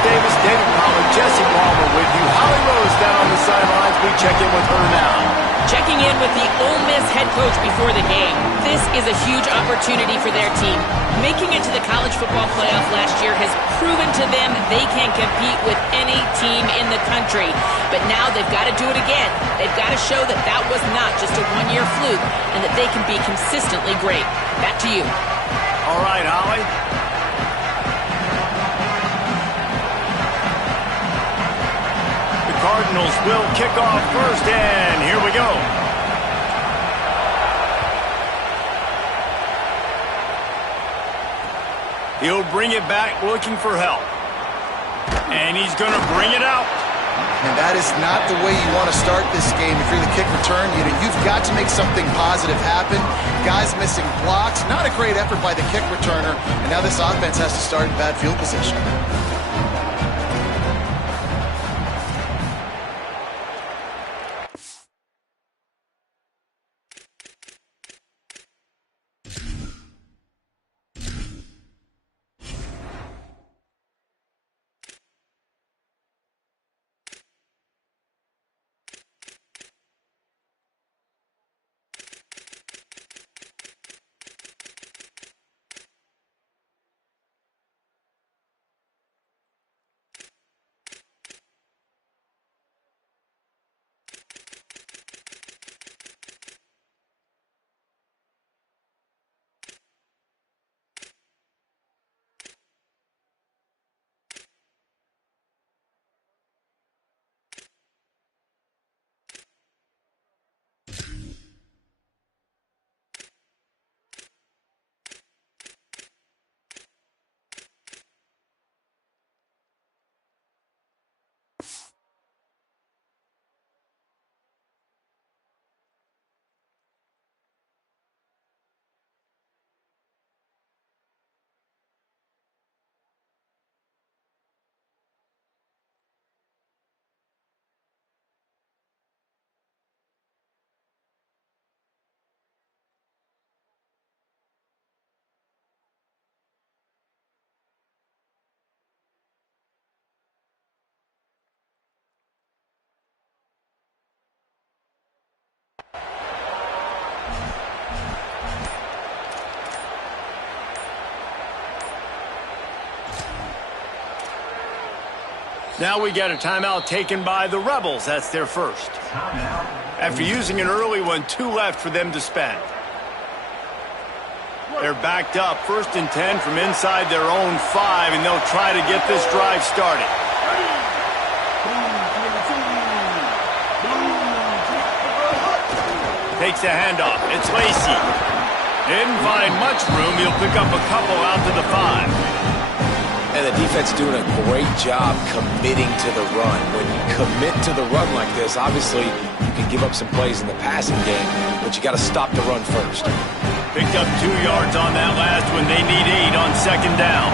Davis, David Pollard, Jesse Palmer with you. Holly Rose down on the sidelines. We check in with her now. Checking in with the Ole Miss head coach before the game. This is a huge opportunity for their team. Making it to the college football playoff last year has proven to them they can compete with any team in the country. But now they've got to do it again. They've got to show that that was not just a one-year fluke and that they can be consistently great. Back to you. All right, Holly. Cardinals will kick off first, and here we go. He'll bring it back looking for help. And he's going to bring it out. And that is not the way you want to start this game. If you're the kick return, you've got to make something positive happen. Guys missing blocks. Not a great effort by the kick returner. And now this offense has to start in bad field position. Now we get a timeout taken by the Rebels. That's their first. After using an early one, 2 left for them to spend. They're backed up, 1st and 10 from inside their own 5, and they'll try to get this drive started. Takes a handoff. It's Lacey. Didn't find much room. He'll pick up a couple out to the 5. And the defense doing a great job committing to the run. When you commit to the run like this, obviously you can give up some plays in the passing game, but you got to stop the run first. Picked up 2 yards on that last one. They need 8 on 2nd down.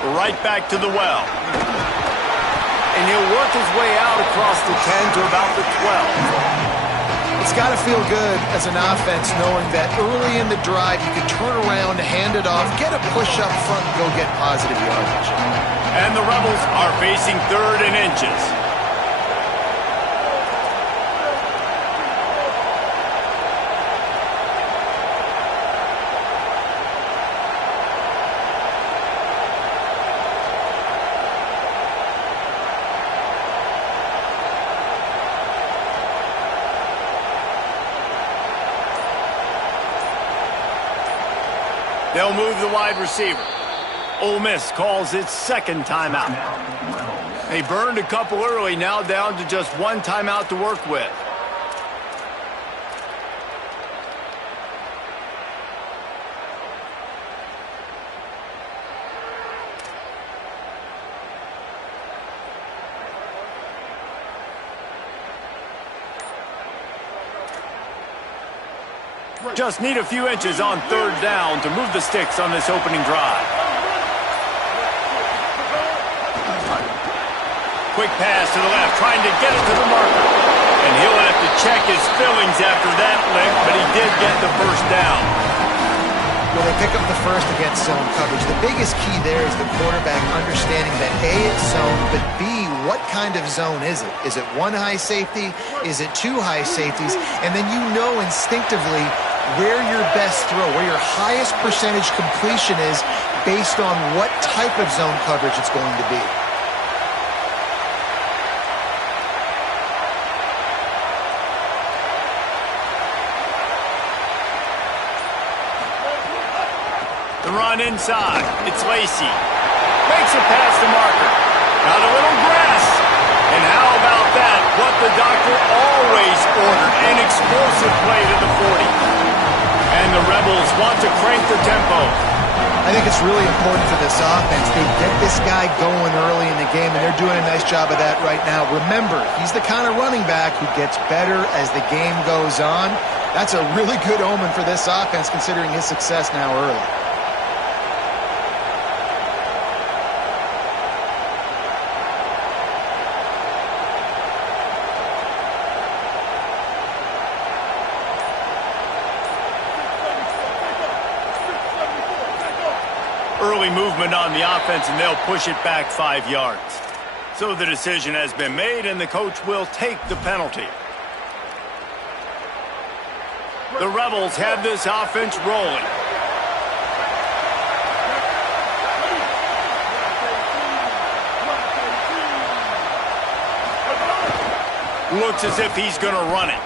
Right back to the well. And he'll work his way out across the 10 to about the 12. It's got to feel good as an offense knowing that early in the drive you can turn around, hand it off, get a push up front, and go get positive yardage. And the Rebels are facing 3rd and inches. They'll move the wide receiver. Ole Miss calls its 2nd timeout. They burned a couple early, now down to just 1 timeout to work with. Just need a few inches on third down to move the sticks on this opening drive. Quick pass to the left, trying to get it to the marker. And he'll have to check his feelings after that lick, but he did get the first down. Well, they pick up the first against zone coverage. The biggest key there is the quarterback understanding that A, it's zone, but B, what kind of zone is it? Is it one high safety? Is it two high safeties? And then you know instinctively where your best throw, where your highest percentage completion is based on what type of zone coverage it's going to be. The run inside. It's Lacy. Makes a pass to Marker. Got a little grass. And how about that? What the doctor always ordered. An explosive play to the 40. And the Rebels want to crank the tempo. I think it's really important for this offense. They get this guy going early in the game, and they're doing a nice job of that right now. Remember, he's the kind of running back who gets better as the game goes on. That's a really good omen for this offense, considering his success now early. Early movement on the offense, and they'll push it back 5 yards. So the decision has been made, and the coach will take the penalty. The Rebels have this offense rolling. Looks as if he's going to run it.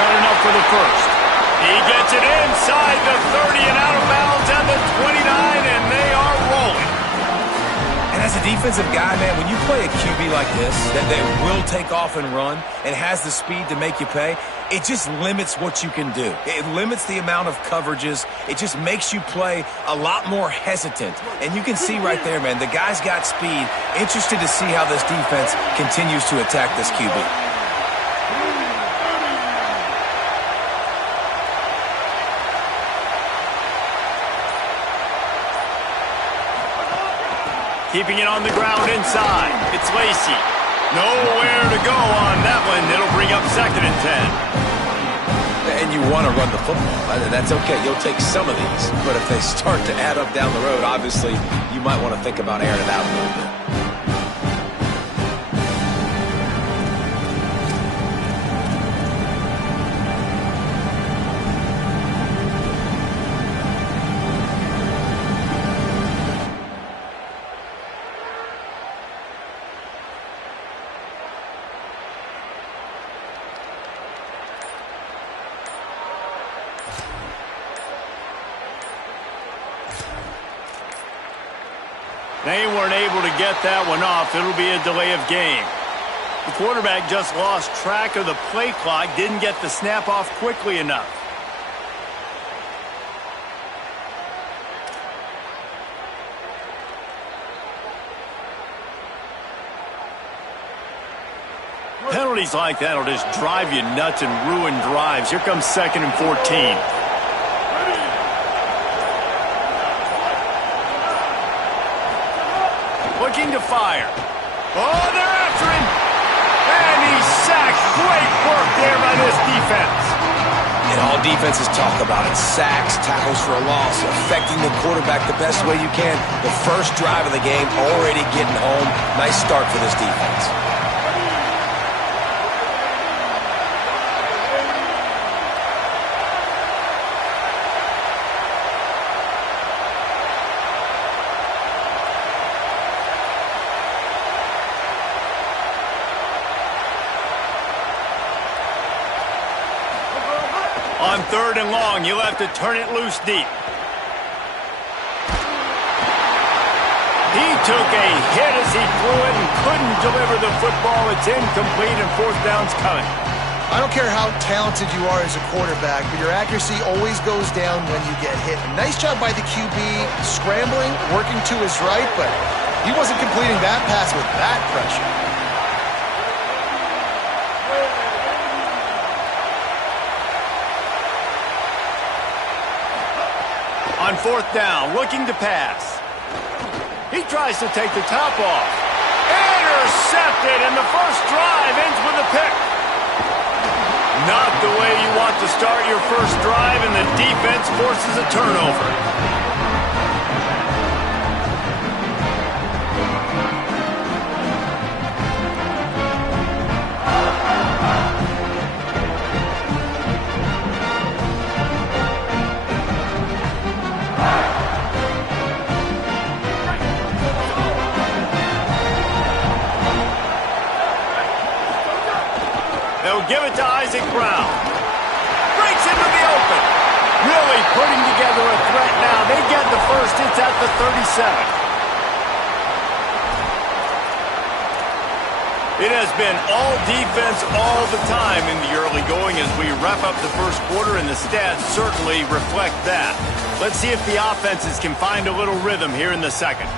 Got enough for the first. He gets it inside the 30 and out of bounds at the 29, and they are rolling. And as a defensive guy, man, when you play a QB like this, that will take off and run and has the speed to make you pay, it just limits what you can do. It limits the amount of coverages. It just makes you play a lot more hesitant. And you can see right there, man, the guy's got speed. Interested to see how this defense continues to attack this QB. Keeping it on the ground inside. It's Lacy. Nowhere to go on that one. It'll bring up 2nd and 10. And you want to run the football. That's okay. You'll take some of these. But if they start to add up down the road, obviously, you might want to think about airing it out a little bit. They weren't able to get that one off. It'll be a delay of game. The quarterback just lost track of the play clock, didn't get the snap off quickly enough. Penalties like that will just drive you nuts and ruin drives. Here comes 2nd and 14. Looking to fire. Oh, they're after him. And he's sacked. Great work there by this defense. And all defenses talk about it. Sacks, tackles for a loss, affecting the quarterback the best way you can. The first drive of the game, already getting home. Nice start for this defense. On 3rd and long, you'll have to turn it loose deep. He took a hit as he threw it and couldn't deliver the football. It's incomplete and 4th down's coming. I don't care how talented you are as a quarterback, but your accuracy always goes down when you get hit. Nice job by the QB scrambling, working to his right, but he wasn't completing that pass with that pressure. On fourth down, looking to pass. He tries to take the top off. Intercepted, and the first drive ends with a pick. Not the way you want to start your first drive, and the defense forces a turnover. They'll give it to Isaac Brown. Breaks into the open. Really putting together a threat now. They get the first. It's at the 37. It has been all defense all the time in the early going as we wrap up the first quarter, and the stats certainly reflect that. Let's see if the offenses can find a little rhythm here in the second.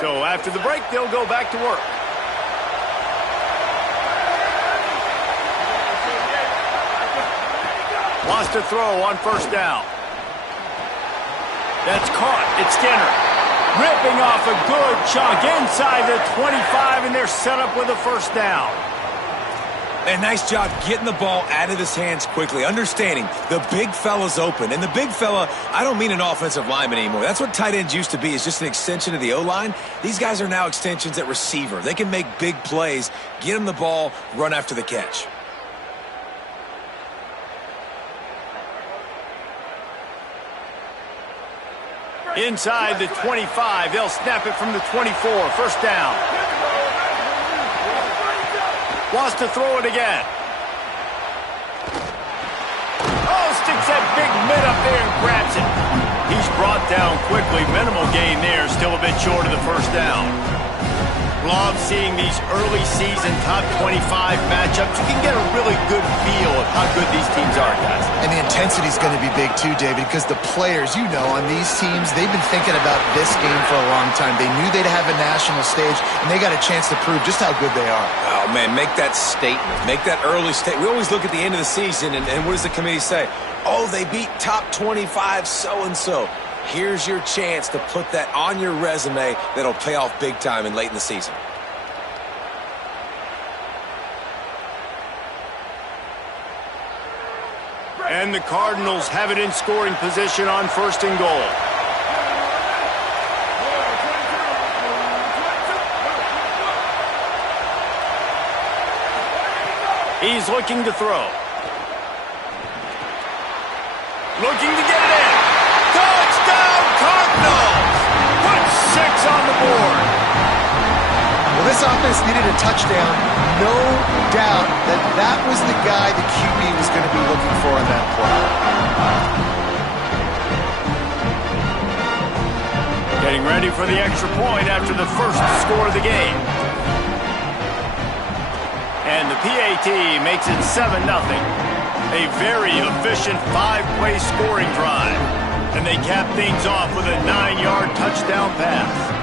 So after the break, they'll go back to work. Wants to throw on first down. That's caught. It's Skinner. Ripping off a good chunk inside the 25, and they're set up with a first down. And nice job getting the ball out of his hands quickly, understanding the big fella's open. And the big fella, I don't mean an offensive lineman anymore. That's what tight ends used to be, is just an extension of the O-line. These guys are now extensions at receiver. They can make big plays, get him the ball, run after the catch. Inside the 25, they'll snap it from the 24, first down. Wants to throw it again. Oh, sticks that big mid up there and grabs it. He's brought down quickly. Minimal gain there. Still a bit short of the first down. Love seeing these early season top 25 matchups. You can get a really good feel of how good these teams are, guys. And the intensity is going to be big too, David, because the players, you know, on these teams, they've been thinking about this game for a long time. They knew they'd have a national stage, and they got a chance to prove just how good they are. Oh, man, make that statement. Make that early statement. We always look at the end of the season, and what does the committee say? Oh, they beat top 25 so-and-so. Here's your chance to put that on your resume that'll pay off big time and late in the season. And the Cardinals have it in scoring position on first and goal. He's looking to throw. Looking to get it in. Touchdown, Cardinals! Put 6 on the board. Well, this offense needed a touchdown. No doubt that that was the guy the QB was going to be looking for on that play. Getting ready for the extra point after the first score of the game. And the PAT makes it 7-0. A very efficient 5-play scoring drive. And they cap things off with a 9-yard touchdown pass.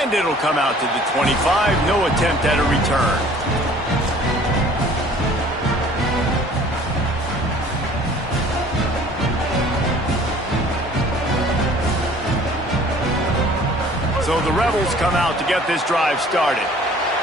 And it'll come out to the 25. No attempt at a return. So the Rebels come out to get this drive started.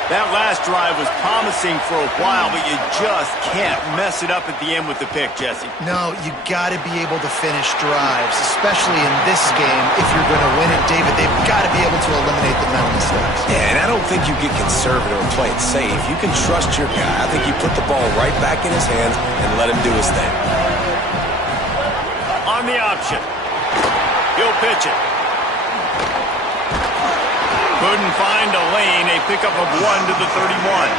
That last drive was promising for a while, but you just can't mess it up at the end with the pick, Jesse. No, you got to be able to finish drives, especially in this game. If you're going to win it, David, they've got to be able to eliminate the mental mistakes. Yeah, and I don't think you get conservative or play it safe. You can trust your guy. I think you put the ball right back in his hands and let him do his thing. On the option. He'll pitch it. Couldn't find a lane. A pickup of 1 to the 31.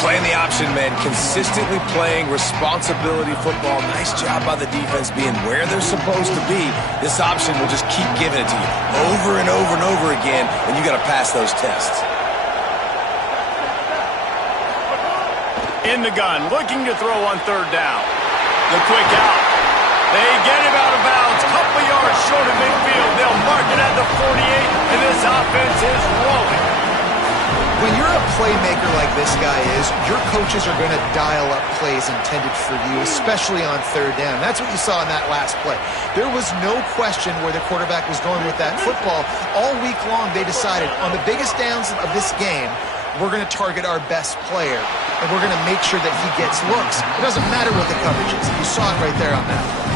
Playing the option, man. Consistently playing responsibility football. Nice job by the defense being where they're supposed to be. This option will just keep giving it to you over and over and over again, and you got to pass those tests. In the gun, looking to throw on 3rd down. The quick out. They get him out of bounds. Couple yards short of midfield. They'll mark it at the 48, and this offense is rolling. When you're a playmaker like this guy is, your coaches are going to dial up plays intended for you, especially on 3rd down. That's what you saw in that last play. There was no question where the quarterback was going with that football. All week long, they decided on the biggest downs of this game, we're going to target our best player, and we're going to make sure that he gets looks. It doesn't matter what the coverage is. You saw it right there on that play.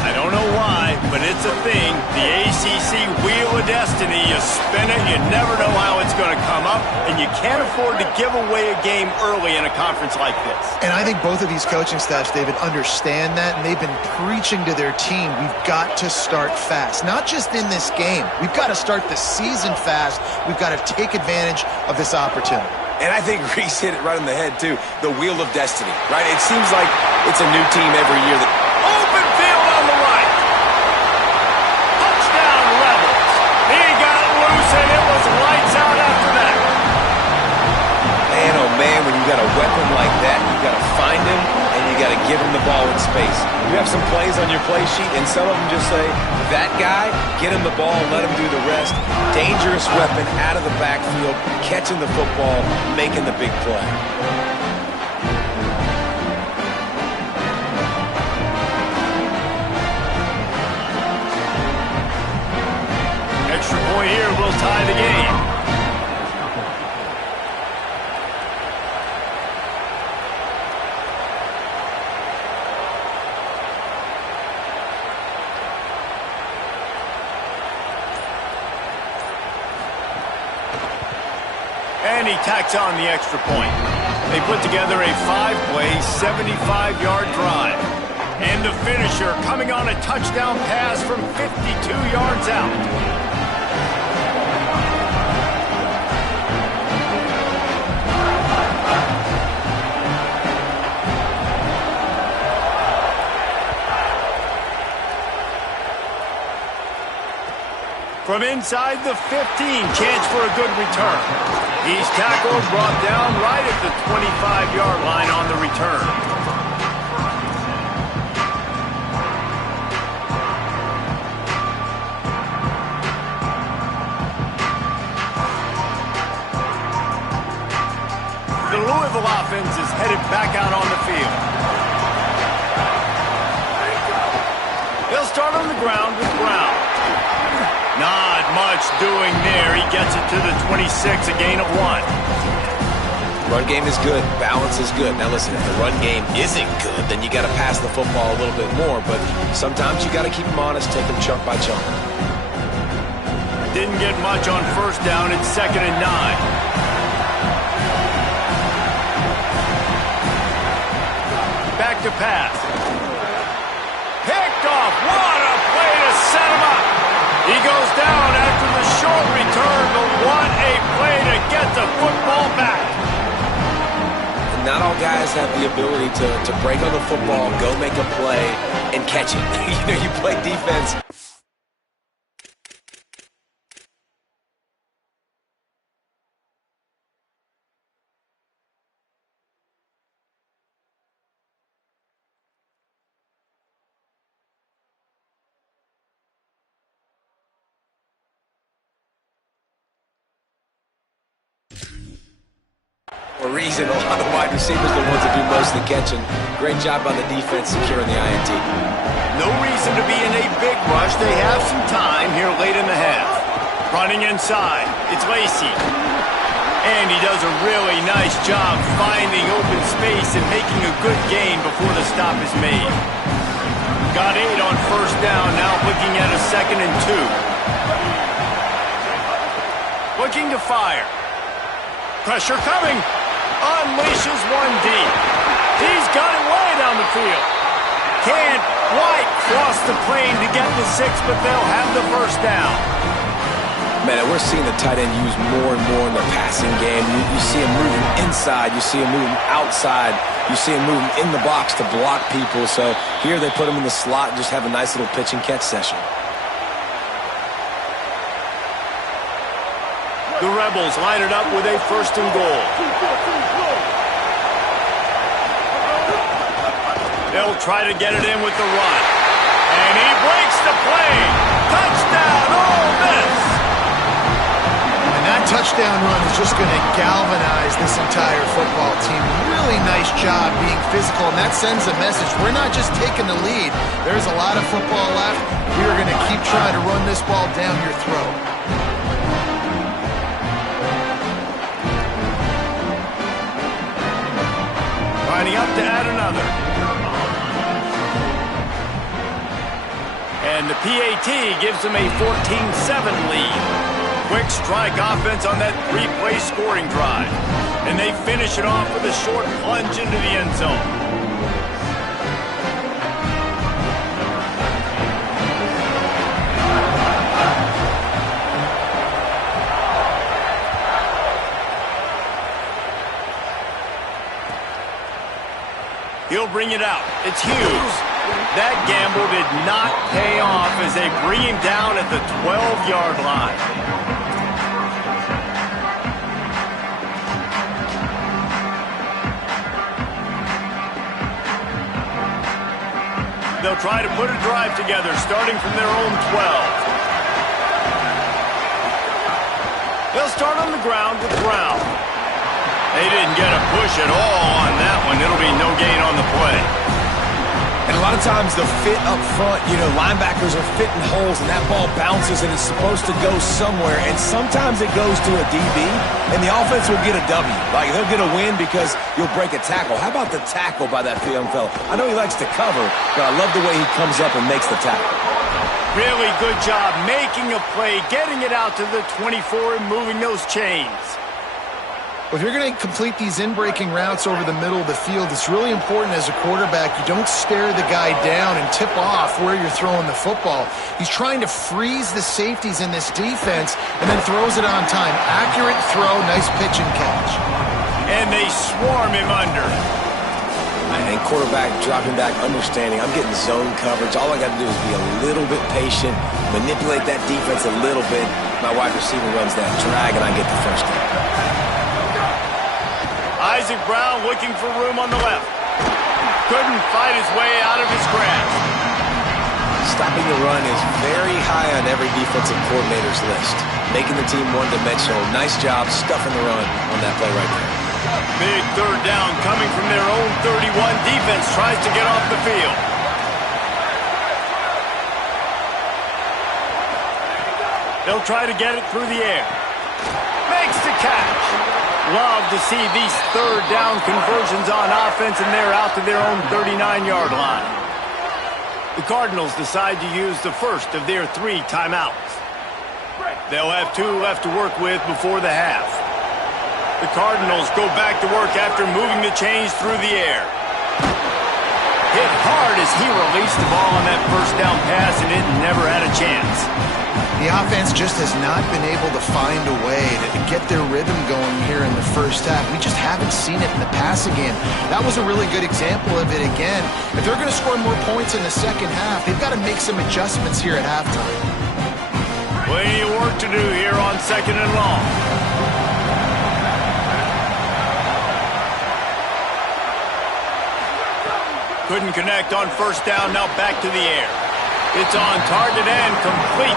I don't know why, but it's a thing. The ACC Wheel of Destiny, you spin it, you never know how it's going to come up, and you can't afford to give away a game early in a conference like this. And I think both of these coaching staffs, David, understand that, and they've been preaching to their team, we've got to start fast. Not just in this game. We've got to start the season fast. We've got to take advantage of this opportunity. And I think Reese hit it right on the head, too. The Wheel of Destiny, right? It seems like it's a new team every year. Open field on the right. Touchdown Rebels. He got loose, and it was lights out after that. Man, oh man, when you got a weapon like that, you got to find him, and you got to give him the ball in space. You have some plays on your play sheet, and some of them just say, that guy, get him the ball, let him do the rest. Dangerous weapon out of the backfield, catching the football, making the big play. Extra point here will tie the game. And he tacks on the extra point. They put together a 5-play, 75-yard drive. And the finisher coming on a touchdown pass from 52 yards out. From inside the 15, chance for a good return. He's tackled, brought down right at the 25-yard line on the return. The Louisville offense is headed back out on the field. They'll start on the ground with Brown. Not much doing there. He gets it to the 26, a gain of 1. Run game is good. Balance is good. Now listen, if the run game isn't good, then you got to pass the football a little bit more. But sometimes you got to keep them honest, take them chunk by chunk. Didn't get much on 1st down. It's 2nd and 9. Back to pass. Picked off. What a play to set him up. He goes down after the short return, but what a play to get the football back. And not all guys have the ability to break on the football, go make a play, and catch it. You play defense. A reason a lot of wide receivers are the ones that do most of the catching. Great job by the defense securing the INT. No reason to be in a big rush. They have some time here late in the half. Running inside, it's Lacey. And he does a really nice job finding open space and making a good gain before the stop is made. Got 8 on 1st down, now looking at a 2nd and 2. Looking to fire. Pressure coming. Unleashes one deep. He's got it way down the field. Can't quite cross the plane to get the 6, but they'll have the 1st down. man, we're seeing the tight end used more and more in the passing game. You see him moving inside. You see him moving outside. You see him moving in the box to block people. So here they put him in the slot and just have a nice little pitch and catch session. The Rebels line it up with a 1st and goal. They'll try to get it in with the run. And he breaks the play. Touchdown, Ole Miss! And that touchdown run is just going to galvanize this entire football team. Really nice job being physical, and that sends a message. We're not just taking the lead. There's a lot of football left. We are going to keep trying to run this ball down your throat. Lining up to add another. And the PAT gives them a 14-7 lead. Quick strike offense on that 3-play scoring drive. And they finish it off with a short plunge into the end zone. He'll bring it out. It's Hughes. That gamble did not pay off as they bring him down at the 12-yard line. They'll try to put a drive together, starting from their own 12. They'll start on the ground with Brown. They didn't get a push at all on that one. It'll be no gain on the play. And a lot of times the fit up front, linebackers are fitting holes and that ball bounces and it's supposed to go somewhere. And sometimes it goes to a DB and the offense will get a W. Like they'll get a win because you'll break a tackle. How about the tackle by that young fella? I know he likes to cover, but I love the way he comes up and makes the tackle. Really good job making a play, getting it out to the 24 and moving those chains. Well, if you're going to complete these in-breaking routes over the middle of the field, it's really important as a quarterback you don't stare the guy down and tip off where you're throwing the football. He's trying to freeze the safeties in this defense and then throws it on time. Accurate throw, nice pitch and catch. And they swarm him under. And quarterback dropping back, understanding I'm getting zone coverage. All I got to do is be a little bit patient, manipulate that defense a little bit. My wide receiver runs that drag, and I get the first down. Isaac Brown looking for room on the left. Couldn't fight his way out of his grasp. Stopping the run is very high on every defensive coordinator's list. Making the team one-dimensional. Nice job stuffing the run on that play right there. Big 3rd down coming from their own 31. Defense tries to get off the field. They'll try to get it through the air. Makes the catch. Love to see these 3rd down conversions on offense, and they're out to their own 39-yard line. The Cardinals decide to use the first of their 3 timeouts. They'll have 2 left to work with before the half. The Cardinals go back to work after moving the chains through the air. Hit hard as he released the ball on that 1st down pass, and it never had a chance. The offense just has not been able to find a way to get their rhythm going here in the first half. We just haven't seen it in the passing game. That was a really good example of it again. If they're going to score more points in the second half, they've got to make some adjustments here at halftime. Plenty of work to do here on 2nd and long. Couldn't connect on 1st down, now back to the air. It's on target and complete.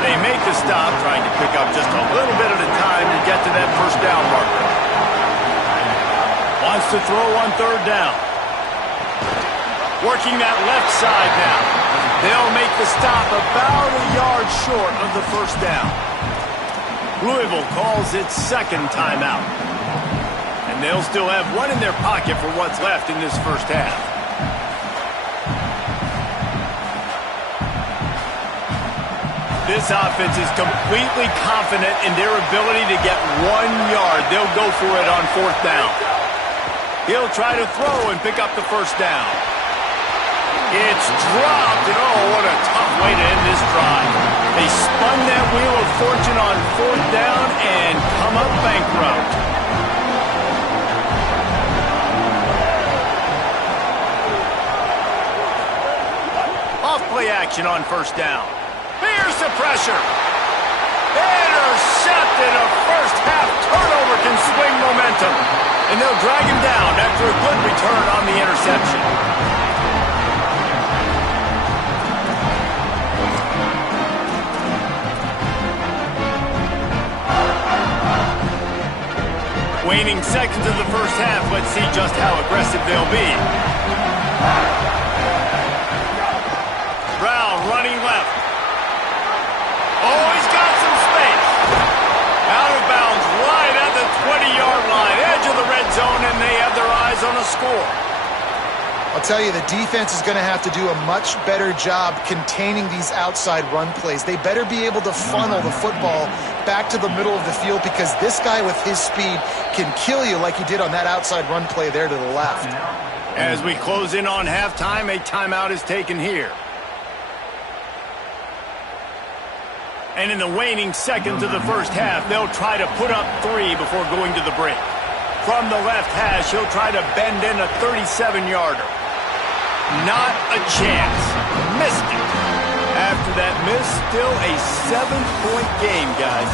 They make the stop, trying to pick up just a little bit at a time to get to that 1st down marker. Wants to throw on 3rd down. Working that left side now. They'll make the stop about a yard short of the 1st down. Louisville calls its 2nd timeout. And they'll still have 1 in their pocket for what's left in this first half. This offense is completely confident in their ability to get 1 yard. They'll go for it on 4th down. He'll try to throw and pick up the 1st down. It's dropped, and oh, what a tough way to end this drive. They spun that wheel of fortune on fourth down and come up bankrupt. Off-play action on first down. Here's the pressure. Intercepted. A first-half turnover can swing momentum. And they'll drag him down after a good return on the interception. Waning seconds of the first half, let's see just how aggressive they'll be. Brown running left. Oh, he's got some space. Out of bounds, right at the 20-yard line, edge of the red zone, and they have their eyes on a score. I'll tell you, the defense is going to have to do a much better job containing these outside run plays. They better be able to funnel the football back to the middle of the field because this guy with his speed can kill you like he did on that outside run play there to the left. As we close in on halftime, a timeout is taken here. And in the waning seconds of the first half, they'll try to put up 3 before going to the break. From the left hash, he'll try to bend in a 37-yarder. Not a chance. Missed it. After that miss, still a 7-point game, guys.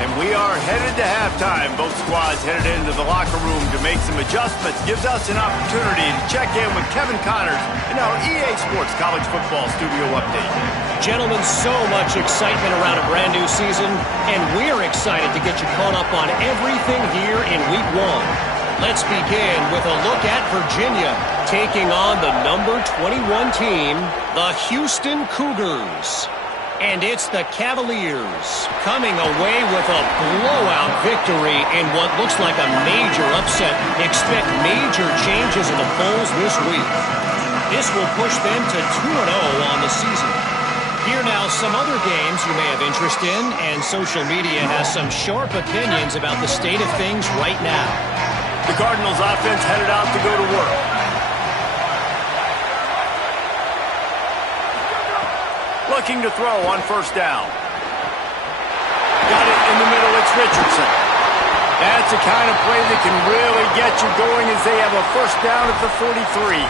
And we are headed to halftime. Both squads headed into the locker room to make some adjustments. Gives us an opportunity to check in with Kevin Connors in our EA Sports College Football Studio Update. Gentlemen, so much excitement around a brand new season, and we're excited to get you caught up on everything here in Week 1. Let's begin with a look at Virginia taking on the number 21 team, the Houston Cougars. And it's the Cavaliers coming away with a blowout victory in what looks like a major upset. Expect major changes in the polls this week. This will push them to 2-0 on the season. Here now, some other games you may have interest in, and social media has some sharp opinions about the state of things right now. The Cardinals offense headed out to go to work. Looking to throw on first down. Got it in the middle, it's Richardson. That's the kind of play that can really get you going as they have a first down at the 43.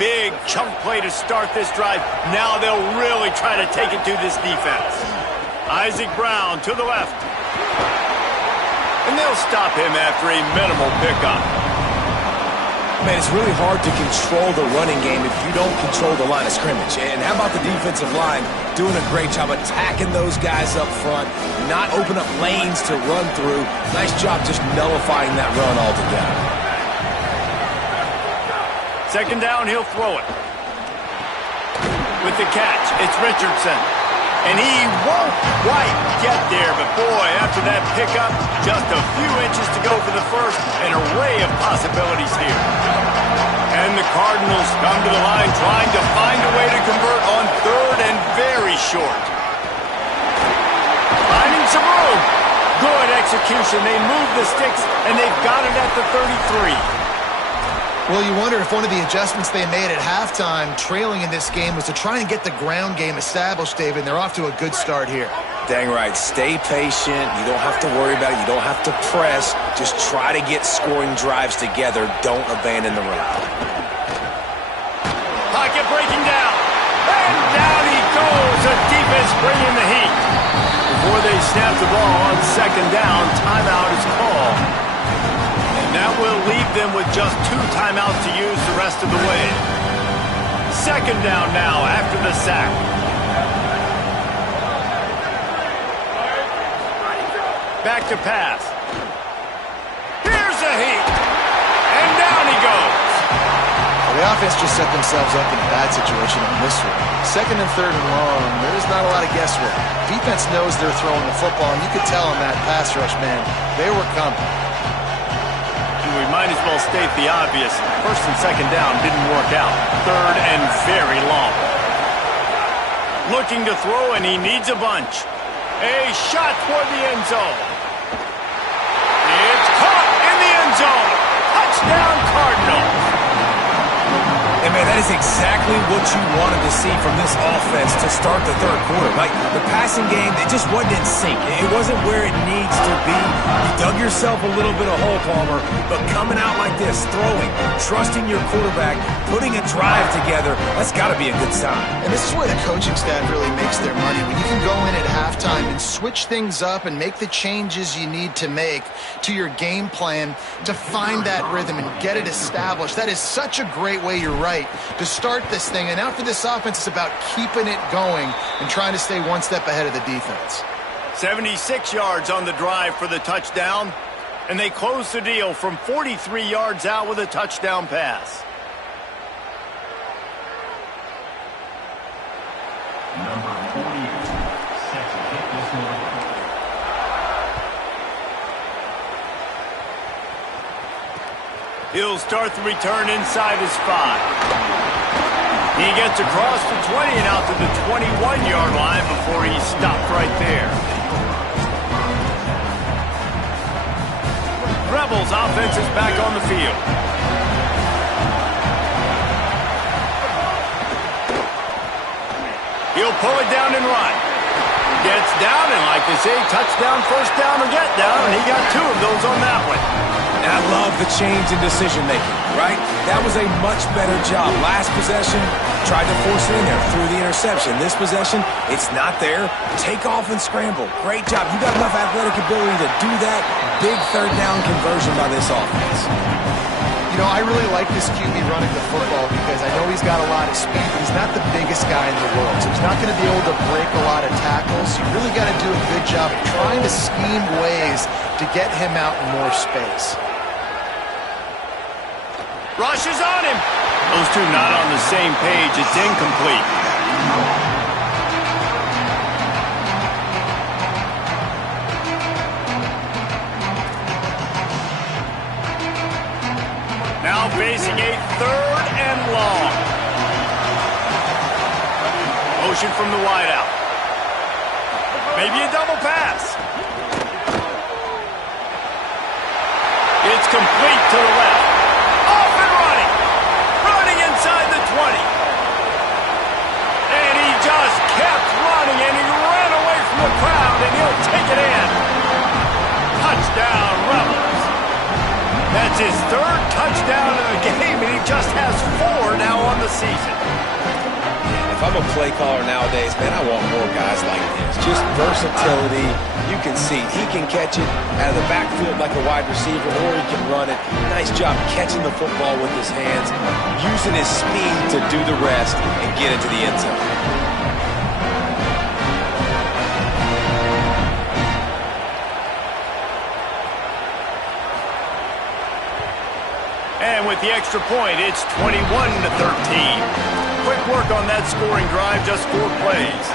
Big chunk play to start this drive. Now they'll really try to take it to this defense. Isaac Brown to the left. And they'll stop him after a minimal pickup. Man, it's really hard to control the running game if you don't control the line of scrimmage. And how about the defensive line doing a great job attacking those guys up front, not open up lanes to run through. Nice job just nullifying that run altogether. Second down, he'll throw it. With the catch, it's Richardson. And he won't quite get there, but boy, after that pickup, just a few inches to go for the first, an array of possibilities here. And the Cardinals come to the line trying to find a way to convert on third and very short. Finding some room. Good execution. They move the sticks, and they've got it at the 33. Well, you wonder if one of the adjustments they made at halftime, trailing in this game, was to try and get the ground game established, David. They're off to a good start here. Dang right. Stay patient. You don't have to worry about it. You don't have to press. Just try to get scoring drives together. Don't abandon the run. Pocket breaking down. And down he goes. The defense bringing the heat. Before they snap the ball on second down, timeout is called. That will leave them with just 2 timeouts to use the rest of the way. Second down now after the sack. Back to pass. Here's a heat. And down he goes. Well, the offense just set themselves up in a bad situation on this one. Second and third and long, there's not a lot of guesswork. Defense knows they're throwing the football, and you could tell on that pass rush, man, they were coming. We might as well state the obvious. First and second down didn't work out. Third and very long. Looking to throw, and he needs a bunch. A shot toward the end zone. It's caught in the end zone. Touchdown, Cardinals. And, man, that is exactly what you wanted to see from this offense to start the third quarter. Like, the passing game, it just wasn't in sync. It wasn't where it needs to be. You dug yourself a little bit of hole, Palmer, but coming out like this, throwing, trusting your quarterback, putting a drive together, that's got to be a good sign. And this is where the coaching staff really makes their money. When you can go in at halftime and switch things up and make the changes you need to make to your game plan to find that rhythm and get it established. That is such a great way, you're right, to start this thing. And now for this offense, it's about keeping it going and trying to stay one step ahead of the defense. 76 yards on the drive for the touchdown, and they close the deal from 43 yards out with a touchdown pass. Number 48 sets a hit this morning. He'll start the return inside his 5. He gets across the 20 and out to the 21-yard line before he's stopped right there. Rebels offense is back on the field. He'll pull it down and run. Gets down, and like they say, touchdown, first down, or get down, and he got 2 of those on that one. And I love the change in decision-making, right? That was a much better job. Last possession, tried to force it in there through the interception. This possession, it's not there. Take off and scramble. Great job. You got enough athletic ability to do that. Big third down conversion by this offense. You know, I really like this QB running the football because I know he's got a lot of speed, but he's not the biggest guy in the world. So he's not going to be able to break a lot of tackles. You really got to do a good job of trying to scheme ways to get him out in more space. Rush is on him. Those two not on the same page. It's incomplete. Now facing a 3rd and long. Motion from the wideout. Maybe a double pass. It's complete to the left. Off and running. Running inside the 20. And he just kept running, and he ran away from the crowd, and he'll take it in. Touchdown, Rebels. That's his 3rd touchdown of the game, and he just has 4 now on the season. If I'm a play caller nowadays, man, I want more guys like this. Just versatility. You can see he can catch it out of the backfield like a wide receiver, or he can run it. Nice job catching the football with his hands, using his speed to do the rest and get into the end zone. And with the extra point, it's 21-13. Quick work on that scoring drive, just 4 plays.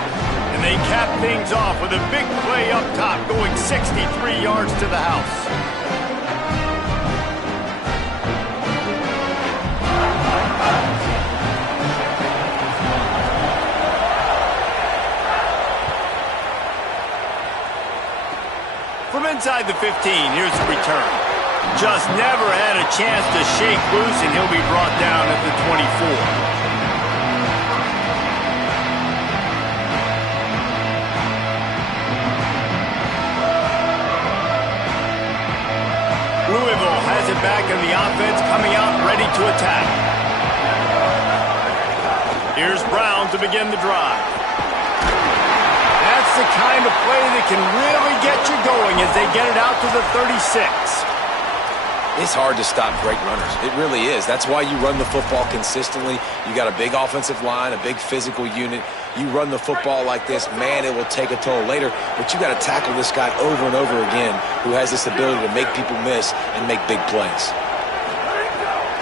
And they cap things off with a big play up top, going 63 yards to the house. From inside the 15, here's the return. Just never had a chance to shake loose, and he'll be brought down at the 24. Louisville has it back in the offense, coming out ready to attack. Here's Brown to begin the drive. That's the kind of play that can really get you going as they get it out to the 36. It's hard to stop great runners. It really is. That's why you run the football consistently. You got a big offensive line, a big physical unit. You run the football like this, man, it will take a toll later. But you got to tackle this guy over and over again who has this ability to make people miss and make big plays.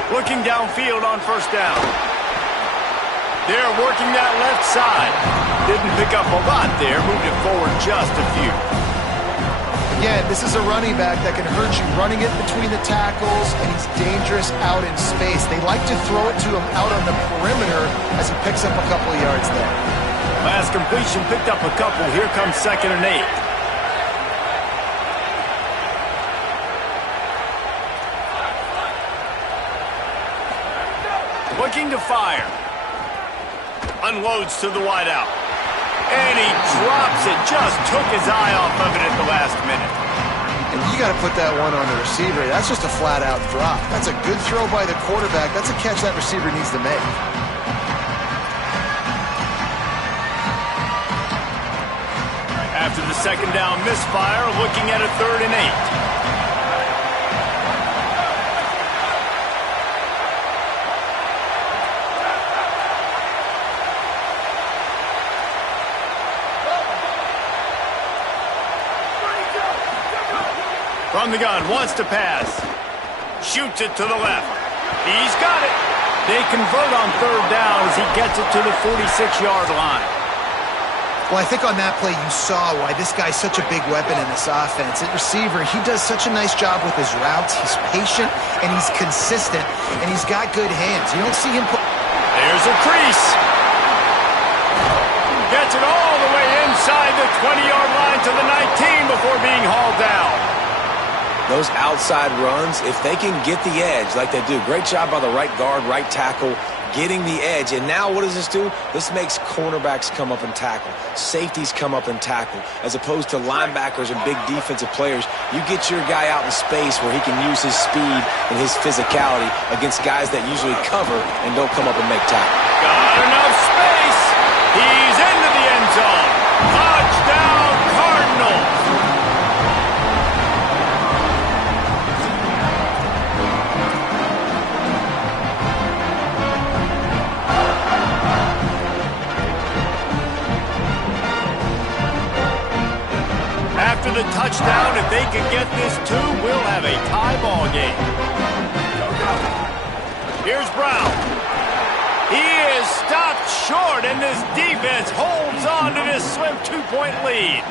Looking downfield on first down. They're working that left side. Didn't pick up a lot there. Moved it forward just a few. Again, this is a running back that can hurt you running it between the tackles, and he's dangerous out in space. They like to throw it to him out on the perimeter as he picks up a couple of yards there. Last completion picked up a couple. Here comes 2nd and 8. looking to fire. Unloads to the wideout. And he drops it. Just took his eye off of it at the last minute. And you got to put that one on the receiver. That's just a flat-out drop. That's a good throw by the quarterback. That's a catch that receiver needs to make. After the second down misfire, looking at a 3rd and 8. From the gun, wants to pass. Shoots it to the left. He's got it. They convert on 3rd down as he gets it to the 46-yard line. Well, I think on that play you saw why this guy's such a big weapon in this offense. At receiver, he does such a nice job with his routes. He's patient, and he's consistent, and he's got good hands. You don't see him put... There's a crease. Gets it all the way inside the 20-yard line to the 19 before being hauled down. Those outside runs, if they can get the edge like they do, great job by the right guard, right tackle, getting the edge. And now what does this do? This makes cornerbacks come up and tackle. Safeties come up and tackle. As opposed to linebackers and big defensive players, you get your guy out in space where he can use his speed and his physicality against guys that usually cover and don't come up and make tackle. Got enough space. He's into the end zone. Touchdown, Cardinals. After the touchdown, if they can get this too, we'll have a tie ball game. Here's Brown. He is stopped short, and this defense holds on to this slim 2-point lead.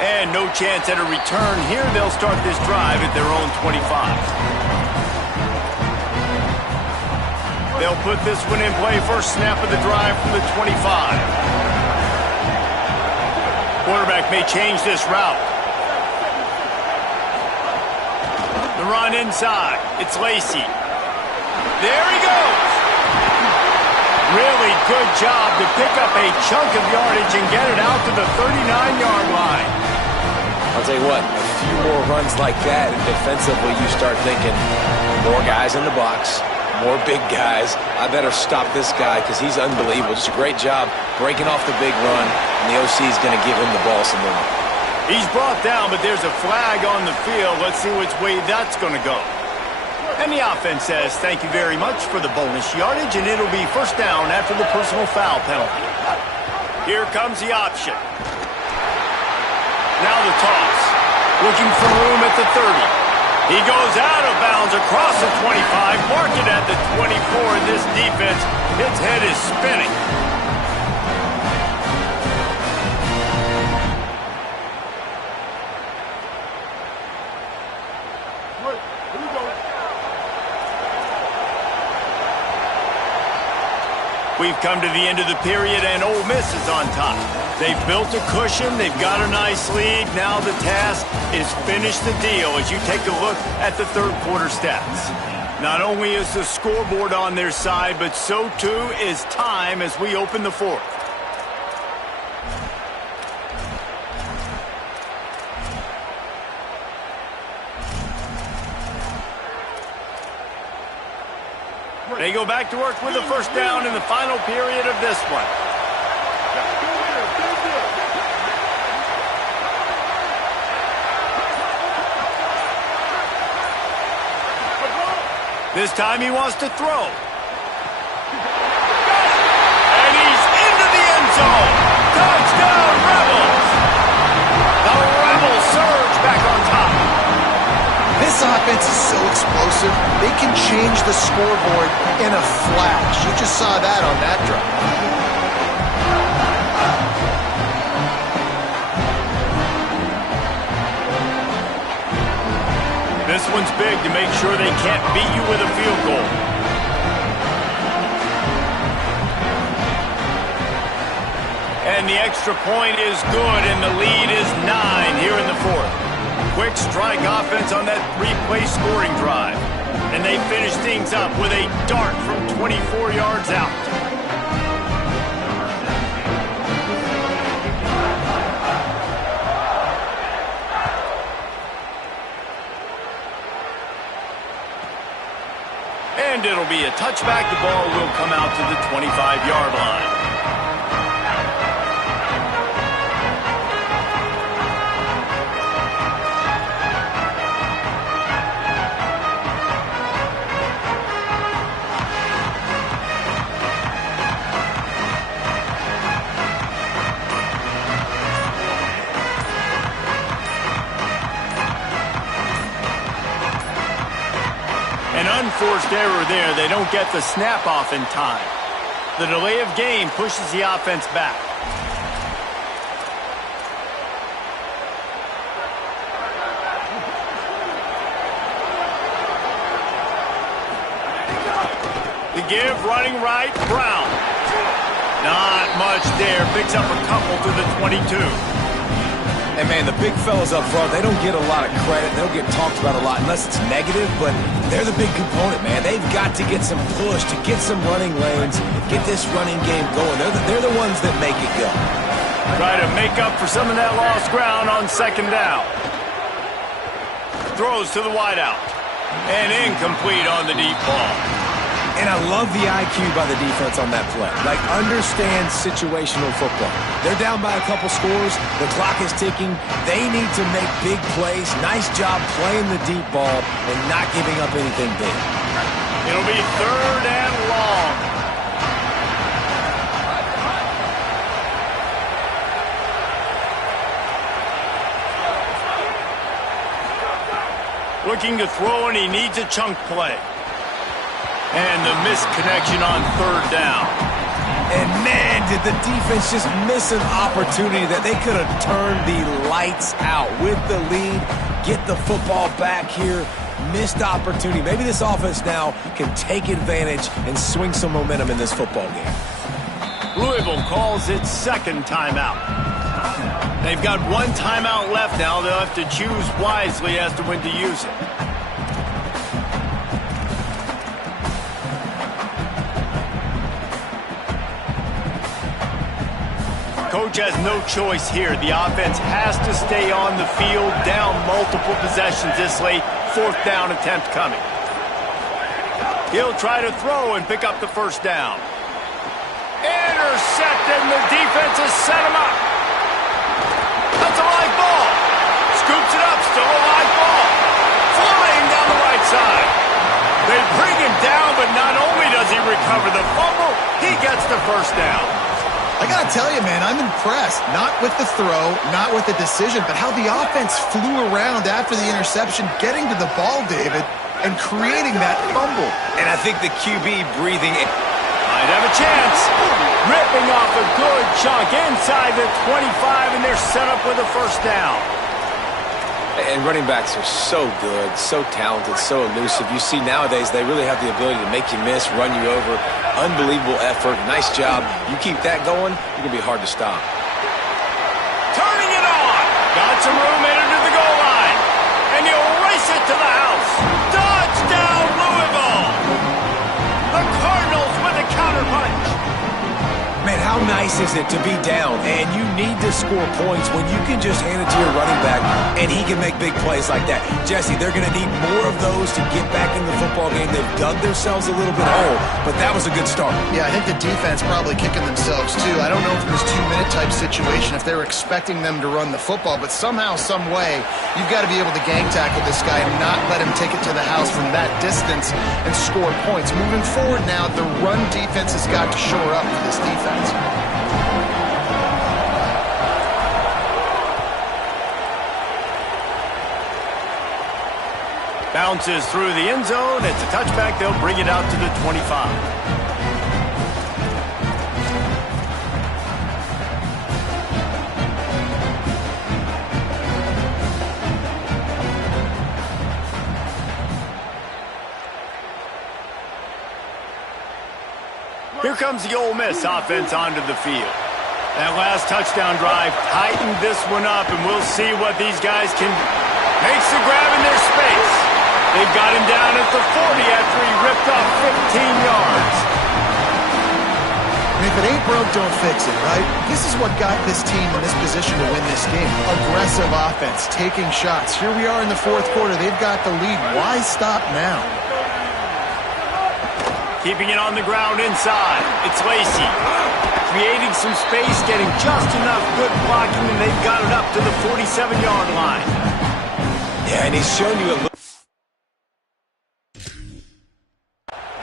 And no chance at a return here. They'll start this drive at their own 25. They'll put this one in play first snap of the drive from the 25. Quarterback may change this route. The run inside. It's Lacy. There he goes. Really good job to pick up a chunk of yardage and get it out to the 39-yard line. I'll tell you what, a few more runs like that, and defensively you start thinking more guys in the box. More big guys. I better stop this guy because he's unbelievable. Just a great job breaking off the big run, and the OC is going to give him the ball some more. He's brought down, but there's a flag on the field. Let's see which way that's going to go. And the offense says thank you very much for the bonus yardage, and it'll be first down after the personal foul penalty. Here comes the option. Now the toss. Looking for room at the 30. He goes out of bounds across the 25, mark it at the 24, and this defense, its head is spinning. We've come to the end of the period, and Ole Miss is on top. They've built a cushion. They've got a nice lead. Now the task is finish the deal as you take a look at the third quarter stats. Not only is the scoreboard on their side, but so too is time as we open the fourth. They go back to work with a first down in the final period of this one. This time he wants to throw. And he's into the end zone. Touchdown, Rebels! The Rebels surge back on top. This offense is so explosive, they can change the scoreboard in a flash. You just saw that on that drive. This one's big to make sure they can't beat you with a field goal. And the extra point is good, and the lead is 9 here in the fourth. Quick strike offense on that three-play scoring drive. And they finish things up with a dart from 24 yards out. And it'll be a touchback. The ball will come out to the 25-yard line. An unforced error there. They don't get the snap off in time. The delay of game pushes the offense back. The give, running right, Brown. Not much there. Picks up a couple to the 22. And, man, the big fellas up front, they don't get a lot of credit. They don't get talked about a lot unless it's negative, but they're the big component, man. They've got to get some push, to get some running lanes, get this running game going. They're the ones that make it go. Try to make up for some of that lost ground on second down. Throws to the wideout. And incomplete on the deep ball. And I love the IQ by the defense on that play. Like, understand situational football. They're down by a couple scores. The clock is ticking. They need to make big plays. Nice job playing the deep ball and not giving up anything big. It'll be 3rd and long. Looking to throw, and he needs a chunk play. And the missed connection on 3rd down. And, man, did the defense just miss an opportunity that they could have turned the lights out with the lead, get the football back here. Missed opportunity. Maybe this offense now can take advantage and swing some momentum in this football game. Louisville calls its second timeout. They've got one timeout left now. They'll have to choose wisely as to when to use it. Coach has no choice here. The offense has to stay on the field, down multiple possessions this late. 4th down attempt coming. He'll try to throw and pick up the first down. Intercepted, and the defense has set him up. That's a live ball. Scoops it up, still a live ball. Flying down the right side. They bring him down, but not only does he recover the fumble, he gets the first down. I got to tell you, man, I'm impressed. Not with the throw, not with the decision, but how the offense flew around after the interception, getting to the ball, David, and creating that fumble. And I think the QB breathing in. Might have a chance. Ripping off a good chunk inside the 25, and they're set up with a first down. And running backs are so good, so talented, so elusive. You see nowadays they really have the ability to make you miss, run you over. Unbelievable effort. Nice job. You keep that going, you're going to be hard to stop. Turning it on. Got some room headed to the goal line. And he'll race it to the house. Touchdown, Louisville. The Cardinals with a counter punch. Man, how nice is it to be down and you need to score points when you can just hand it to your running back and he can make big plays like that. Jesse, they're going to need more of those to get back in the football game. They've dug themselves a little bit hole, but that was a good start. Yeah, I think the defense probably kicking themselves too. I don't know if it was 2-minute type situation, if they were expecting them to run the football, but somehow, some way, you've got to be able to gang tackle this guy and not let him take it to the house from that distance and score points. Moving forward now, the run defense has got to shore up for this defense. Bounces through the end zone. It's a touchback. They'll bring it out to the 25. Here comes the Ole Miss offense onto the field. That last touchdown drive tightened this one up, and we'll see what these guys can... Makes the grab in their space. They've got him down at the 40 after he ripped off 15 yards. And if it ain't broke, don't fix it, right? This is what got this team in this position to win this game. Aggressive offense, taking shots. Here we are in the fourth quarter. They've got the lead. Why stop now? Keeping it on the ground inside. It's Lacey. Creating some space, getting just enough good blocking, and they've got it up to the 47-yard line. Yeah, and he's shown you a little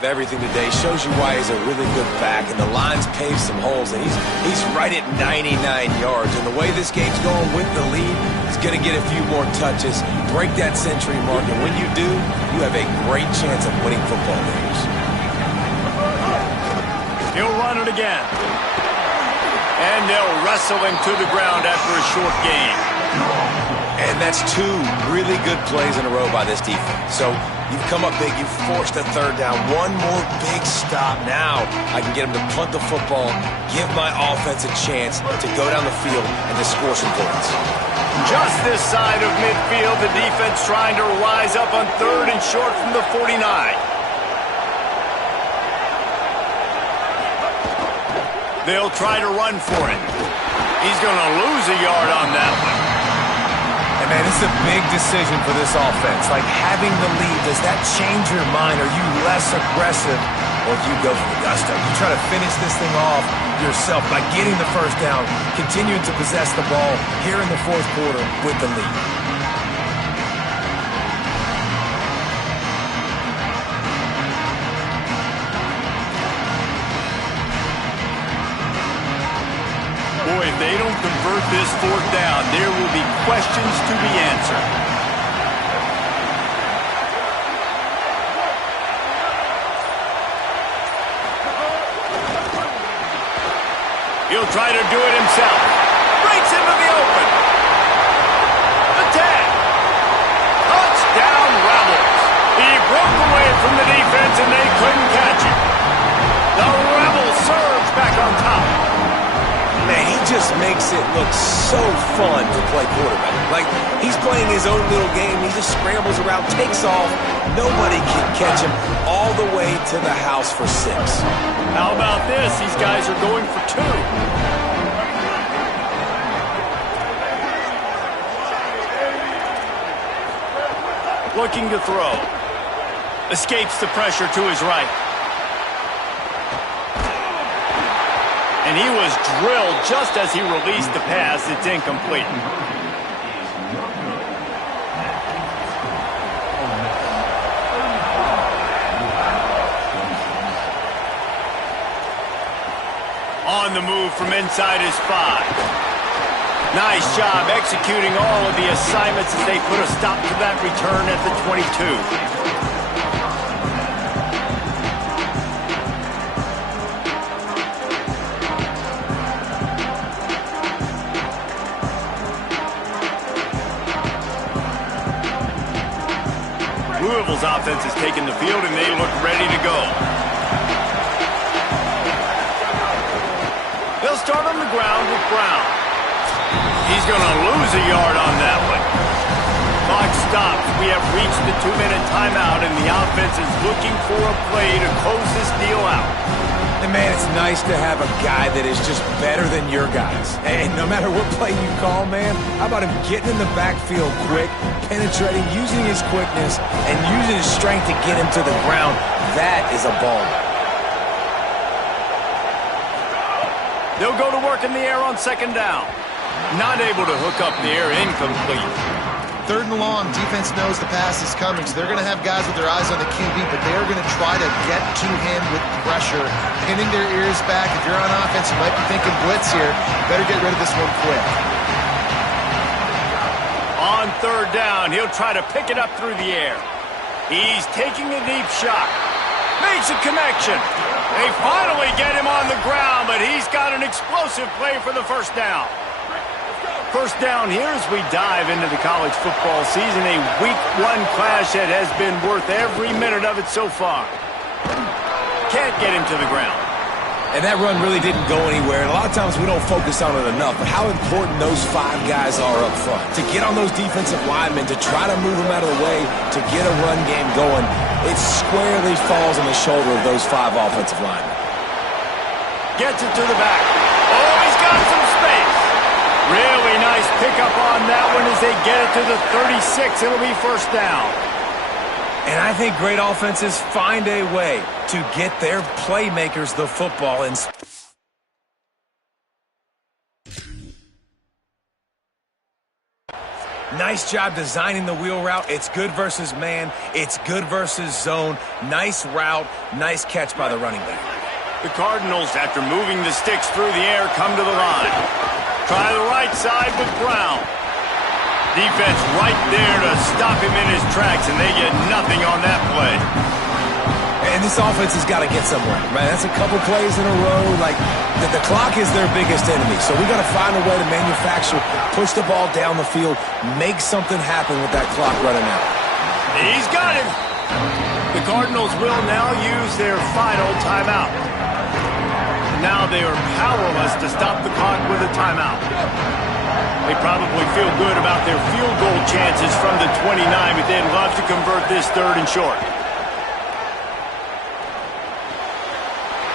of everything today. Shows you why he's a really good back, and the line's paved some holes, and he's right at 99 yards. And the way this game's going with the lead, he's going to get a few more touches, break that century mark, and when you do, you have a great chance of winning football games. He'll run it again. And they'll wrestle him to the ground after a short gain. And that's two really good plays in a row by this defense. So you've come up big, you've forced a third down. One more big stop. Now I can get him to punt the football, give my offense a chance to go down the field and to score some points. Just this side of midfield, the defense trying to rise up on third and short from the 49. They'll try to run for it. He's going to lose a yard on that one. And man, it's a big decision for this offense. Like having the lead, does that change your mind? Are you less aggressive, or do you go for the gusto? You try to finish this thing off yourself by getting the first down, continuing to possess the ball here in the fourth quarter with the lead. Boy, if they don't convert this fourth down, there will be questions to be answered. He'll try to do it himself. Breaks into the open. The 10. Touchdown Rebels. He broke away from the defense and they couldn't catch him. The Rebels surge back on top. Man, he just makes it look so fun to play quarterback. Like, he's playing his own little game. He just scrambles around, takes off. Nobody can catch him all the way to the house for 6. How about this? These guys are going for 2. Looking to throw. Escapes the pressure to his right. And he was drilled just as he released the pass. It's incomplete. On the move from inside his 5. Nice job executing all of the assignments as they put a stop to that return at the 22. Louisville's offense has taken the field, and they look ready to go. They'll start on the ground with Brown. He's going to lose a yard on that one. Clock stops. We have reached the 2-minute timeout, and the offense is looking for a play to close this deal out. And man, it's nice to have a guy that is just better than your guys. And no matter what play you call, man, how about him getting in the backfield quick, penetrating, using his quickness, and using his strength to get him to the ground? That is a ball. They'll go to work in the air on second down. Not able to hook up there, incomplete. Third and long, defense knows the pass is coming, so they're going to have guys with their eyes on the QB, but they are going to try to get to him with pressure, pinning their ears back. If you're on offense, you might be thinking blitz here. Better get rid of this one quick. On third down, he'll try to pick it up through the air. He's taking a deep shot. Makes a connection. They finally get him on the ground, but he's got an explosive play for the first down. First down here as we dive into the college football season, a week 1 clash that has been worth every minute of it so far. Can't get him to the ground. And that run really didn't go anywhere. And a lot of times we don't focus on it enough. But how important those 5 guys are up front. To get on those defensive linemen, to try to move them out of the way, to get a run game going, it squarely falls on the shoulder of those 5 offensive linemen. Gets it to the back. Oh, he's got some space. Really nice pickup on that one as they get it to the 36. It'll be first down. And I think great offenses find a way to get their playmakers the football. And nice job designing the wheel route. It's good versus man. It's good versus zone. Nice route. Nice catch by the running back. The Cardinals, after moving the sticks through the air, come to the line. Try the right side with Brown. Defense right there to stop him in his tracks, and they get nothing on that play. And this offense has got to get somewhere, right? That's a couple plays in a row. Like, the clock is their biggest enemy. So we got to find a way to manufacture, push the ball down the field, make something happen with that clock running out. He's got it. The Cardinals will now use their final timeout. Now they are powerless to stop the clock with a timeout. They probably feel good about their field goal chances from the 29, but they'd love to convert this 3rd and short.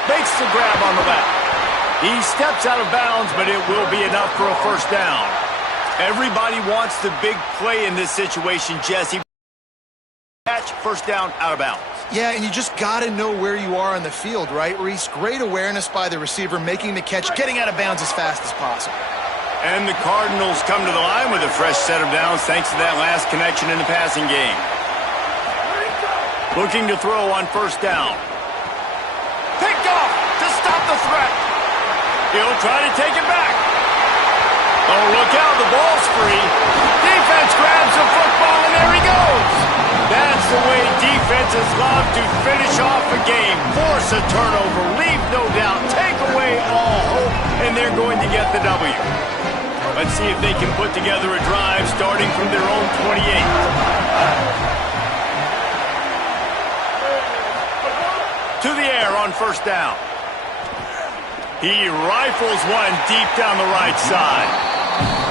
Makes the grab on the left. He steps out of bounds, but it will be enough for a first down. Everybody wants the big play in this situation, Jesse. Catch, first down, out of bounds. Yeah, and you just got to know where you are on the field, right, Reese? Great awareness by the receiver, making the catch, getting out of bounds as fast as possible. And the Cardinals come to the line with a fresh set of downs thanks to that last connection in the passing game. Looking to throw on first down. Picked off to stop the threat. He'll try to take it back. Oh, look out, the ball's free. Defense grabs the football, and there he goes. That's the way defenses love to finish off a game. Force a turnover, leave no doubt, take away all hope, and they're going to get the W. Let's see if they can put together a drive starting from their own 28. To the air on first down. He rifles one deep down the right side.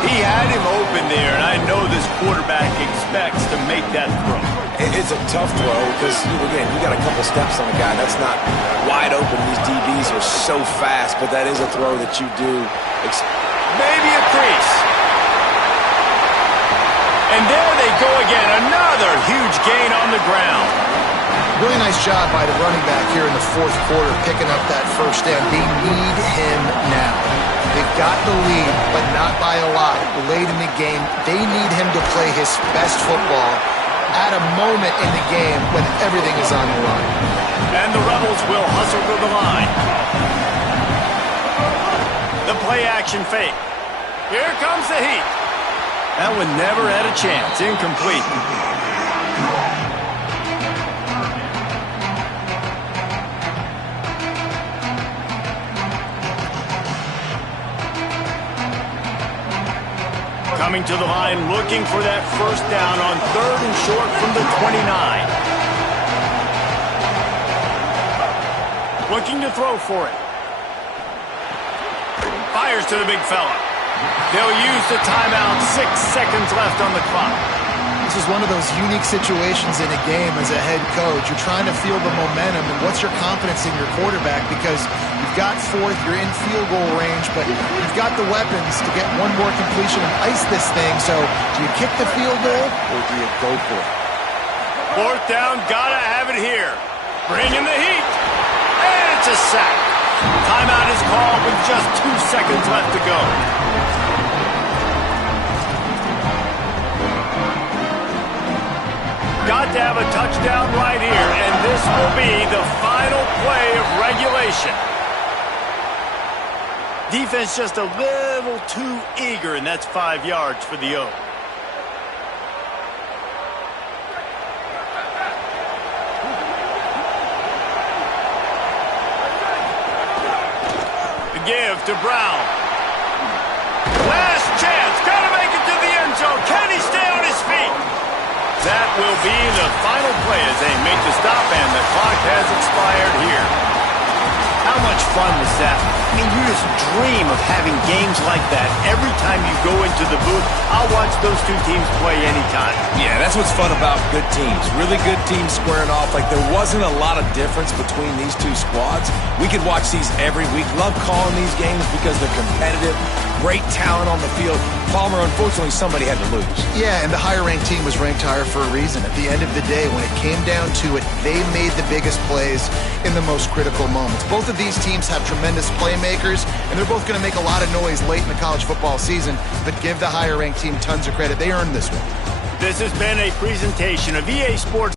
He had him open there, and I know this quarterback expects to make that throw. It's a tough throw because, again, you got a couple steps on the guy. That's not wide open. These DBs are so fast, but that is a throw that you do maybe a crease. And there they go again. Another huge gain on the ground. Really nice job by the running back here in the 4th quarter, picking up that first down. They need him now. They've got the lead, but not by a lot. Late in the game, they need him to play his best football at a moment in the game when everything is on the line. And the Rebels will hustle to the line. The play-action fake. Here comes the heat. That one never had a chance. Incomplete. Coming to the line, looking for that first down on 3rd and short from the 29. Looking to throw for it. Fires to the big fella. They'll use the timeout. 6 seconds left on the clock. This is one of those unique situations in a game as a head coach. You're trying to feel the momentum, and what's your confidence in your quarterback? Because you've got 4th, you're in field goal range, but you've got the weapons to get one more completion and ice this thing. So do you kick the field goal, or do you go for it? 4th down, gotta have it here. Bring in the heat. And it's a sack. Timeout is called with just 2 seconds left to go. Got to have a touchdown right here, and this will be the final play of regulation. Defense just a little too eager, and that's 5 yards for the O. The give to Brown. Last chance, gotta make it to the end zone. Can he stay on his feet? That will be the final play as they make the stop, and the clock has expired here. How much fun was that? I mean, you just dream of having games like that every time you go into the booth. I'll watch those two teams play anytime. Yeah, that's what's fun about good teams. Really good teams squaring off. Like, there wasn't a lot of difference between these two squads. We could watch these every week. Love calling these games because they're competitive. Great talent on the field. Palmer, unfortunately, somebody had to lose. Yeah, and the higher-ranked team was ranked higher for a reason. At the end of the day, when it came down to it, they made the biggest plays in the most critical moments. Both of these teams have tremendous playmakers, and they're both going to make a lot of noise late in the college football season, but give the higher-ranked team tons of credit. They earned this one. This has been a presentation of EA Sports.